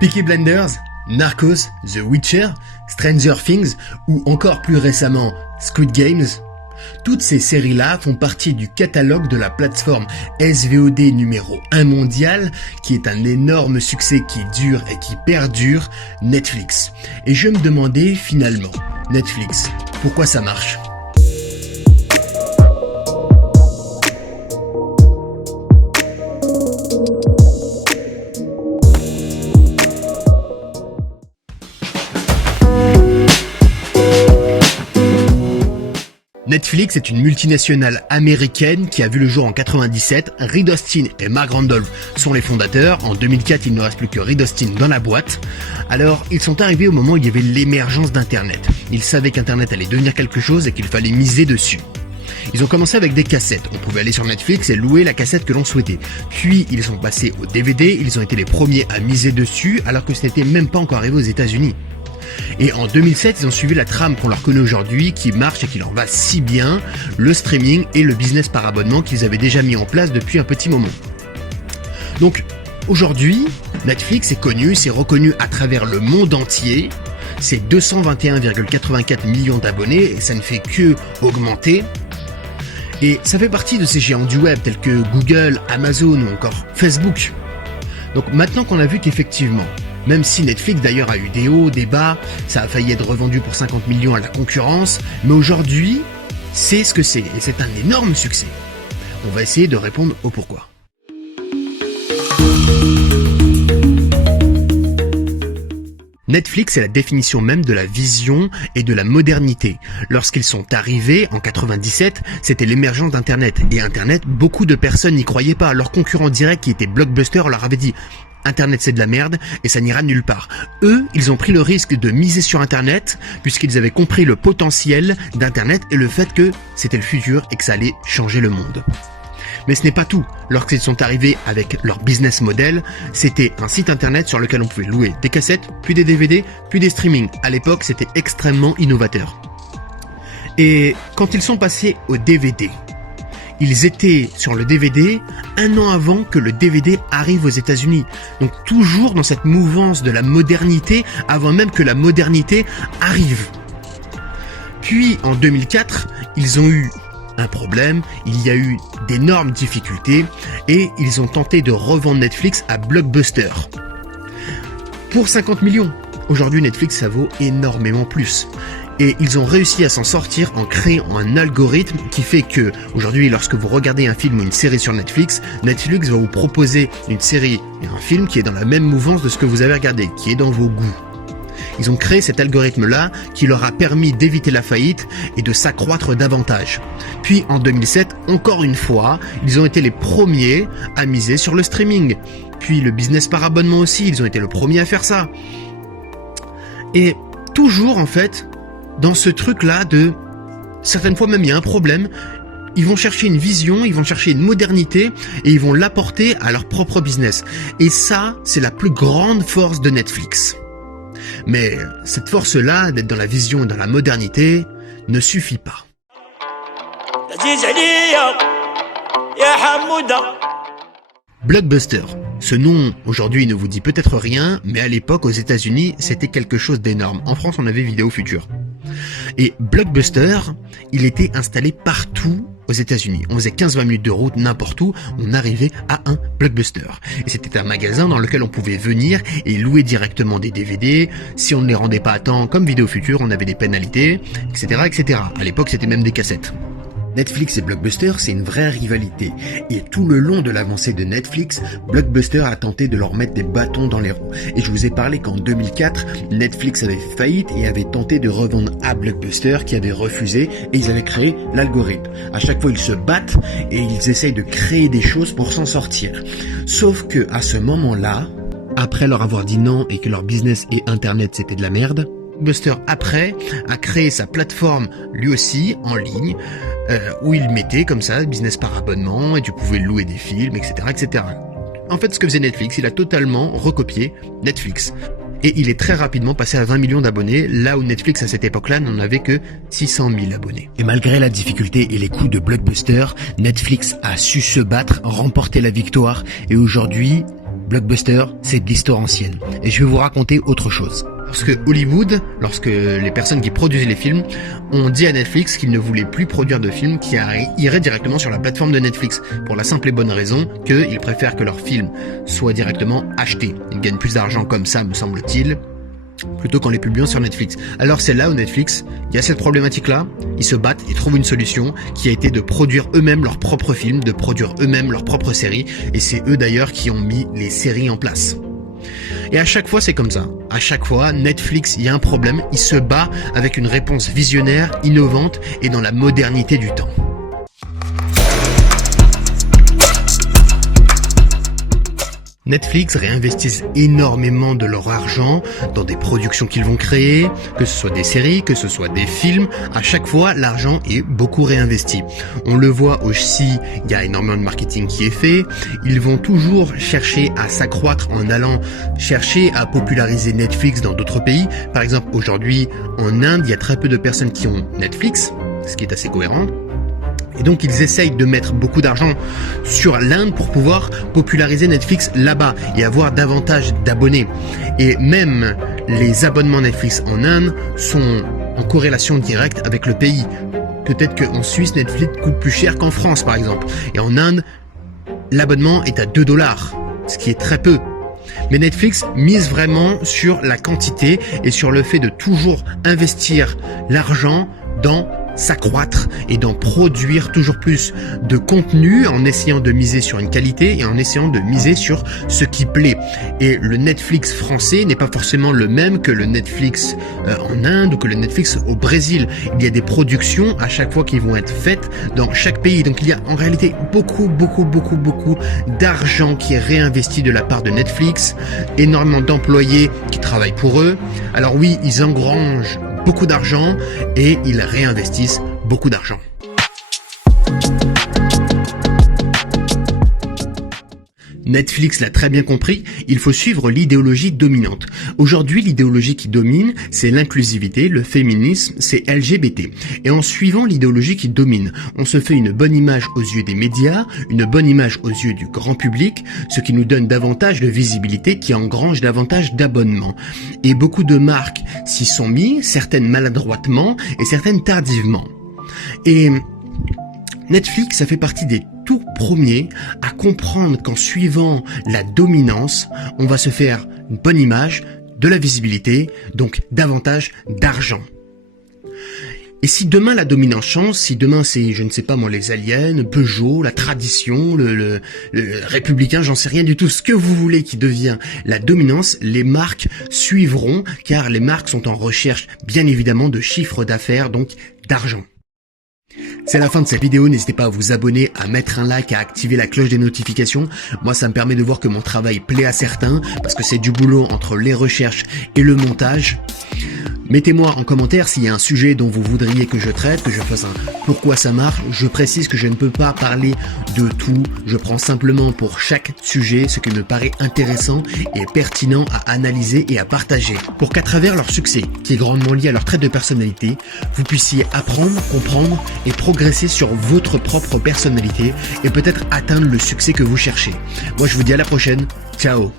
Peaky Blinders, Narcos, The Witcher, Stranger Things ou encore plus récemment Squid Games. Toutes ces séries-là font partie du catalogue de la plateforme SVOD numéro 1 mondial, qui est un énorme succès qui dure et qui perdure, Netflix. Et je me demandais finalement, Netflix, pourquoi ça marche ? Netflix est une multinationale américaine qui a vu le jour en 97. Reed Austin et Mark Randolph sont les fondateurs. En 2004, il ne reste plus que Reed Austin dans la boîte. Alors, ils sont arrivés au moment où il y avait l'émergence d'Internet. Ils savaient qu'Internet allait devenir quelque chose et qu'il fallait miser dessus. Ils ont commencé avec des cassettes. On pouvait aller sur Netflix et louer la cassette que l'on souhaitait. Puis, ils sont passés au DVD. Ils ont été les premiers à miser dessus alors que ce n'était même pas encore arrivé aux États-Unis. Et en 2007, ils ont suivi la trame qu'on leur connaît aujourd'hui, qui marche et qui leur va si bien, le streaming et le business par abonnement qu'ils avaient déjà mis en place depuis un petit moment. Donc, aujourd'hui, Netflix est connu, c'est reconnu à travers le monde entier, c'est 221,84 millions d'abonnés, et ça ne fait que augmenter. Et ça fait partie de ces géants du web, tels que Google, Amazon ou encore Facebook. Donc maintenant qu'on a vu qu'effectivement, même si Netflix d'ailleurs a eu des hauts, des bas, ça a failli être revendu pour 50 millions à la concurrence, mais aujourd'hui, c'est ce que c'est, et c'est un énorme succès. On va essayer de répondre au pourquoi. Netflix est la définition même de la vision et de la modernité. Lorsqu'ils sont arrivés, en 97, c'était l'émergence d'Internet. Et Internet, beaucoup de personnes n'y croyaient pas. Leur concurrent direct qui était Blockbuster leur avait dit « Internet c'est de la merde et ça n'ira nulle part ». Eux, ils ont pris le risque de miser sur Internet puisqu'ils avaient compris le potentiel d'Internet et le fait que c'était le futur et que ça allait changer le monde. Mais ce n'est pas tout. Lorsqu'ils sont arrivés avec leur business model, c'était un site internet sur lequel on pouvait louer des cassettes, puis des DVD, puis des streamings. À l'époque, c'était extrêmement innovateur. Et quand ils sont passés au DVD, ils étaient sur le DVD un an avant que le DVD arrive aux États-Unis. Donc toujours dans cette mouvance de la modernité, avant même que la modernité arrive. Puis en 2004, ils ont eu un problème, il y a eu d'énormes difficultés et ils ont tenté de revendre Netflix à Blockbuster pour 50 millions. Aujourd'hui, Netflix, ça vaut énormément plus. Et ils ont réussi à s'en sortir en créant un algorithme qui fait que, aujourd'hui, lorsque vous regardez un film ou une série sur Netflix, Netflix va vous proposer une série et un film qui est dans la même mouvance de ce que vous avez regardé, qui est dans vos goûts. Ils ont créé cet algorithme-là qui leur a permis d'éviter la faillite et de s'accroître davantage. Puis en 2007, encore une fois, ils ont été les premiers à miser sur le streaming. Puis le business par abonnement aussi, ils ont été le premier à faire ça. Et toujours en fait, dans ce truc-là de... Certaines fois même il y a un problème, ils vont chercher une vision, ils vont chercher une modernité et ils vont l'apporter à leur propre business. Et ça, c'est la plus grande force de Netflix. Mais cette force-là, d'être dans la vision et dans la modernité, ne suffit pas. Blockbuster. Ce nom, aujourd'hui, ne vous dit peut-être rien, mais à l'époque, aux États-Unis, c'était quelque chose d'énorme. En France, on avait Vidéo Future. Et Blockbuster, il était installé partout aux États-Unis. On faisait 15-20 minutes de route n'importe où, on arrivait à un Blockbuster. Et c'était un magasin dans lequel on pouvait venir et louer directement des DVD. Si on ne les rendait pas à temps, comme Vidéo Future, on avait des pénalités, etc., etc. À l'époque, c'était même des cassettes. Netflix et Blockbuster, c'est une vraie rivalité. Et tout le long de l'avancée de Netflix, Blockbuster a tenté de leur mettre des bâtons dans les roues. Et je vous ai parlé qu'en 2004, Netflix avait fait faillite et avait tenté de revendre à Blockbuster qui avait refusé et ils avaient créé l'algorithme. À chaque fois, ils se battent et ils essayent de créer des choses pour s'en sortir. Sauf que à ce moment-là, après leur avoir dit non et que leur business et Internet c'était de la merde, Blockbuster après a créé sa plateforme lui aussi en ligne où il mettait comme ça business par abonnement et tu pouvais louer des films, etc., etc. En fait, ce que faisait Netflix, il a totalement recopié Netflix. Et il est très rapidement passé à 20 millions d'abonnés, là où Netflix à cette époque-là n'en avait que 600 000 abonnés. Et malgré la difficulté et les coûts de Blockbuster, Netflix a su se battre, remporter la victoire, et aujourd'hui, Blockbuster, c'est de l'histoire ancienne. Et je vais vous raconter autre chose. Lorsque Hollywood, lorsque les personnes qui produisaient les films ont dit à Netflix qu'ils ne voulaient plus produire de films qui iraient directement sur la plateforme de Netflix, pour la simple et bonne raison qu'ils préfèrent que leurs films soient directement achetés. Ils gagnent plus d'argent comme ça, me semble-t-il, plutôt qu'en les publiant sur Netflix. Alors c'est là où Netflix, il y a cette problématique-là, ils se battent et trouvent une solution qui a été de produire eux-mêmes leurs propres films, de produire eux-mêmes leurs propres séries, et c'est eux d'ailleurs qui ont mis les séries en place. Et à chaque fois c'est comme ça, à chaque fois Netflix, il y a un problème, il se bat avec une réponse visionnaire, innovante et dans la modernité du temps. Netflix réinvestissent énormément de leur argent dans des productions qu'ils vont créer, que ce soit des séries, que ce soit des films. À chaque fois, l'argent est beaucoup réinvesti. On le voit aussi, il y a énormément de marketing qui est fait. Ils vont toujours chercher à s'accroître en allant chercher à populariser Netflix dans d'autres pays. Par exemple, aujourd'hui, en Inde, il y a très peu de personnes qui ont Netflix, ce qui est assez cohérent. Et donc ils essayent de mettre beaucoup d'argent sur l'Inde pour pouvoir populariser Netflix là-bas et avoir davantage d'abonnés. Et même les abonnements Netflix en Inde sont en corrélation directe avec le pays. Peut-être qu'en Suisse, Netflix coûte plus cher qu'en France par exemple. Et en Inde, l'abonnement est à 2$, ce qui est très peu. Mais Netflix mise vraiment sur la quantité et sur le fait de toujours investir l'argent dans s'accroître et d'en produire toujours plus de contenu en essayant de miser sur une qualité et en essayant de miser sur ce qui plaît. Et le Netflix français n'est pas forcément le même que le Netflix en Inde ou que le Netflix au Brésil. Il y a des productions à chaque fois qui vont être faites dans chaque pays. Donc il y a en réalité beaucoup d'argent qui est réinvesti de la part de Netflix, énormément d'employés qui travaillent pour eux. Alors oui, ils engrangent beaucoup d'argent et ils réinvestissent beaucoup d'argent. Netflix l'a très bien compris, il faut suivre l'idéologie dominante. Aujourd'hui, l'idéologie qui domine, c'est l'inclusivité, le féminisme, c'est LGBT. Et en suivant l'idéologie qui domine, on se fait une bonne image aux yeux des médias, une bonne image aux yeux du grand public, ce qui nous donne davantage de visibilité, qui engrange davantage d'abonnements. Et beaucoup de marques s'y sont mis, certaines maladroitement et certaines tardivement. Et Netflix, ça fait partie des tout premiers à comprendre qu'en suivant la dominance, on va se faire une bonne image, de la visibilité, donc davantage d'argent. Et si demain la dominance change, si demain c'est, je ne sais pas moi, les aliens, Peugeot, la tradition, le républicain, j'en sais rien du tout, ce que vous voulez qui devient la dominance, les marques suivront, car les marques sont en recherche, bien évidemment, de chiffre d'affaires, donc d'argent. C'est la fin de cette vidéo, n'hésitez pas à vous abonner, à mettre un like, à activer la cloche des notifications. Moi, ça me permet de voir que mon travail plaît à certains, parce que c'est du boulot entre les recherches et le montage. Mettez-moi en commentaire s'il y a un sujet dont vous voudriez que je traite, que je fasse un pourquoi ça marche. Je précise que je ne peux pas parler de tout, je prends simplement pour chaque sujet ce qui me paraît intéressant et pertinent à analyser et à partager. Pour qu'à travers leur succès, qui est grandement lié à leur trait de personnalité, vous puissiez apprendre, comprendre et progresser sur votre propre personnalité et peut-être atteindre le succès que vous cherchez. Moi je vous dis à la prochaine, ciao.